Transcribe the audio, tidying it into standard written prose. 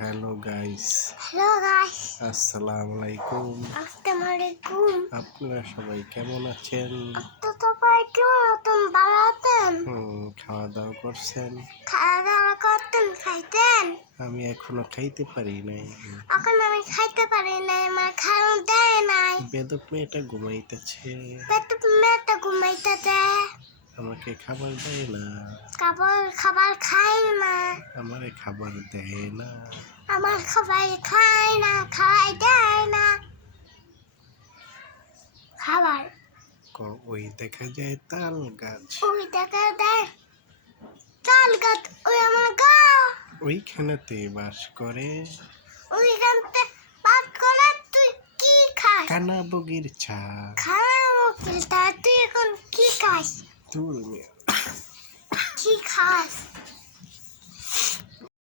Hello guys, আসসালামু আলাইকুম। আসসালামু আলাইকুম। আপনারা সবাই কেমন আছেন? সবাই কেমন ভালো আছেন? খাওয়া দাওয়া করছেন? খাওয়া দাওয়া করতেন, খাইতেন? আমি এখনো খাইতে পারি নাই। এখন আমি খাইতে পারি নাই, আমার খাওয়া দেয় নাই। বেদক মেয়েটা ঘুমাইতেছে, পেটে মেয়েটা ঘুমাইতেছে, আমাকে খাবার দেয় না। খাবার খাই না, আমারে খাবার দেয় না। আমার খাবার খাই না, খাওয়াই দেয় না। খাবার ওই দেখা যায় তাল গাছ, ওই দেখা দেয় তাল গাছ, ওই আমার গা ওইখানেতে বাস করে ওইখানতে পাত করে। তুই কি খাস? কানা বগির ছা। খাওয়া মুখিলটা, তুই এখন কি খাস? দূর মেয়ে, কি খাস?